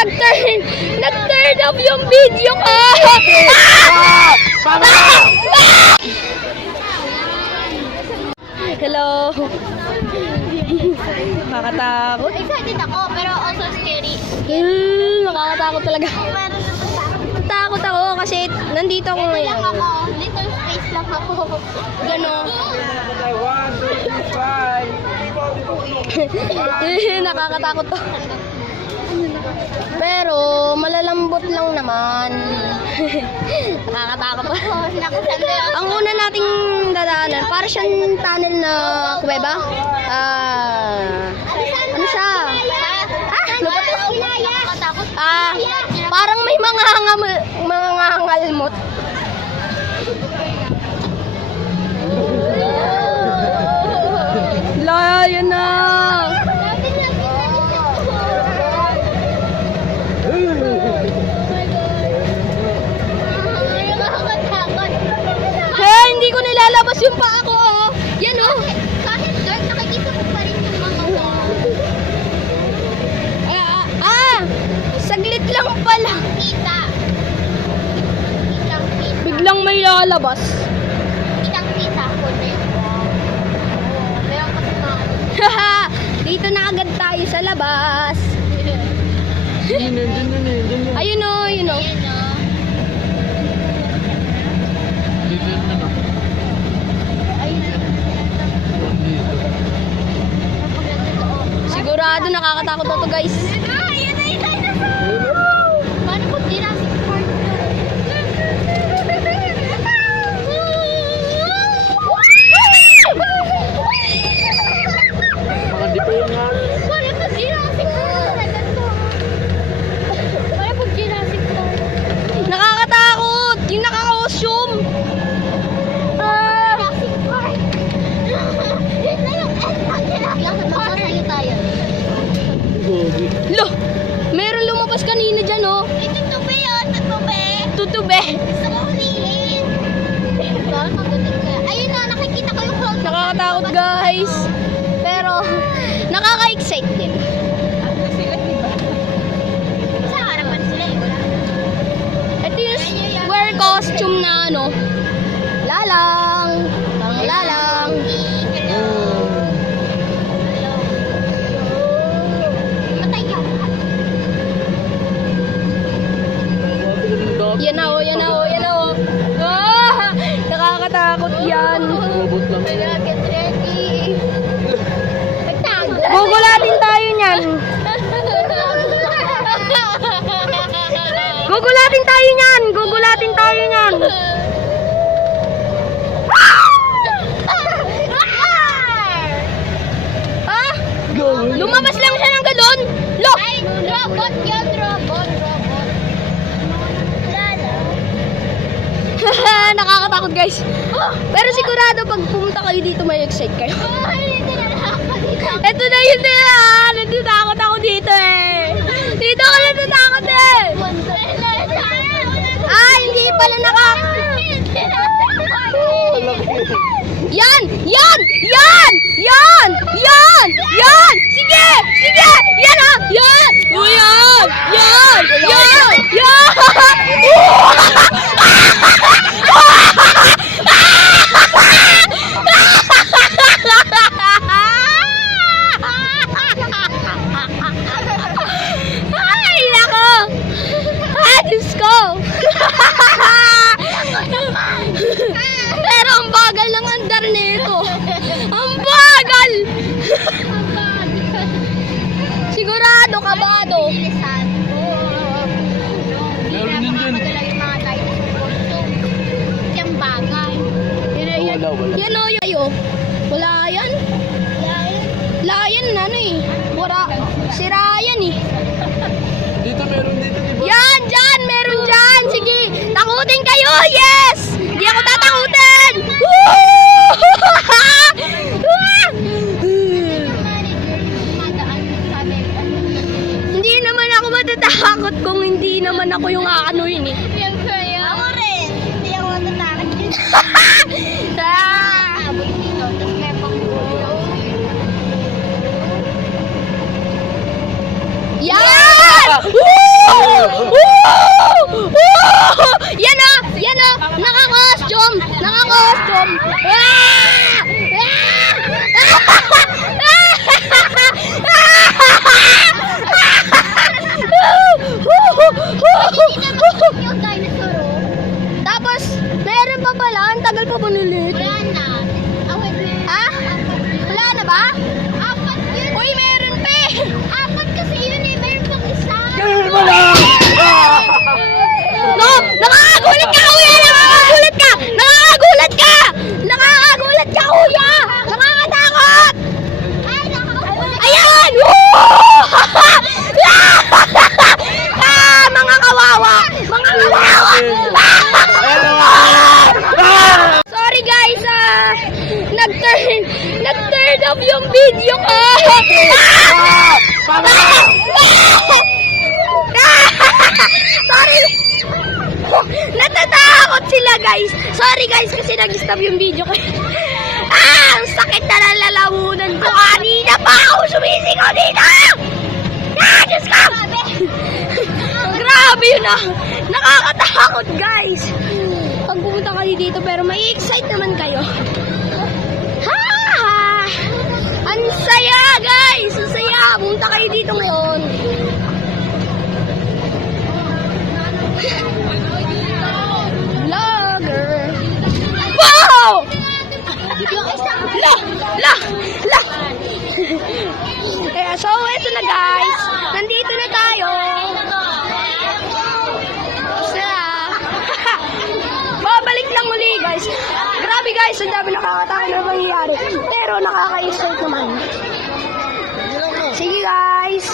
Nag-turn off yung video ko! Hello! Nakakatakot. Excited ako, pero also scary. Nakakatakot talaga. Takot ako kasi nandito ako Ito ngayon. lang ako, little space lang ako. Gano'n. Nakakatakot to. Pero malalambot lang naman. Nakakatakot to. Ang una nating dadaanan, para siyang tunnel na kuweba. Ano siya? Ano ba to? Parang may mga ngalmot. Yan na. Hindi ko nilalabas yung paa ko. Yan oh. Kahit dark, nakikita mo pa rin yung mga Saglit lang pala. kita. Biglang may lalabas. Kitang-kita ko na yun. Meron kasi mga Dito na agad tayo sa labas. Ayun o, yun o. Ayan o. Sigurado nakakatakot na to guys. Ayan na yung dinosaur! Paano kung Jurassic Park Paano pag Jurassic Park talaga to? Paano pag Jurassic Park? Nakakatakot! Yung naka-costume! Jurassic Park! Yun na yung end ng Jurassic Park! Tayo. Lo! Meron lumabas kanina dyan oh. Ito tube yun! Tube! Tutube! Gusto ko huliin! Bakit magaling kaya? Ayun na! Nakikita ko yung clown. Nakakatakot guys. Pero nakaka-excite din. Sa harapan sila eh. Wala. Ito yung wear costume na ano. Lalang! Pang lalang! Matay ka. Yan na oh, yan na oh, yan na oh. Nakakatakot yan. Get ready. Magtago. Gugulatin tayo niyan. Gugulatin tayo niyan. Gugulatin tayo niyan. Ah! Lumabas lang siya ng galon. Lo! Ay, robot yun, robot. Nakakatakot guys. Pero sigurado pag pumunta kayo dito may excite kayo. Ay, hindi na nakakadito. Ito na yun na. Natatakot ako dito eh. Dito ako natatakot eh. Hindi pala Yan! Yan! Yan! Yan! Yan! Yan! Sige! Sige! Yan ah! Yan! Oh, yan! Yan! Yan! Yan! Ay, nako! Diyos ko! Pero ang bagal ng andar nito. Ang bagal! Sigurado, kabado. Meron din dyan. Yung mga dinosaur. Yung bagay. Yan o, yayo. Wala yan. Layan na ano eh. Wala. Si Ryan eh. Dito meron dito, di ba? Yan, dyan! Meron dyan! Sige! Takutin kayo! Yes! Hindi ako tatakutin! Hindi naman ako matatakot kung hindi naman ako yung aanuin eh. Ako rin. Hindi ako matatakot. Abot dito. Tapos may pang-ulo. Yan! Woo! sila guys. Sorry guys kasi nag-stop yung video ko. Ang sakit na nalalamunan ko. Kanina pa ako sumisigaw dito. Diyos ko. Grabe yun ah. Nakakatakot guys. Pag pumunta kayo dito pero may excite naman kayo. Ha! Ang saya guys. Ang saya. Pumunta kayo dito ngayon. Vlogger. Wow! La! Kaya so, eto na guys. Nandito na tayo. Babalik lang muli guys. Grabe guys, ang dami nakakatakot na nangyayari. Pero nakaka-excite naman. Sige guys.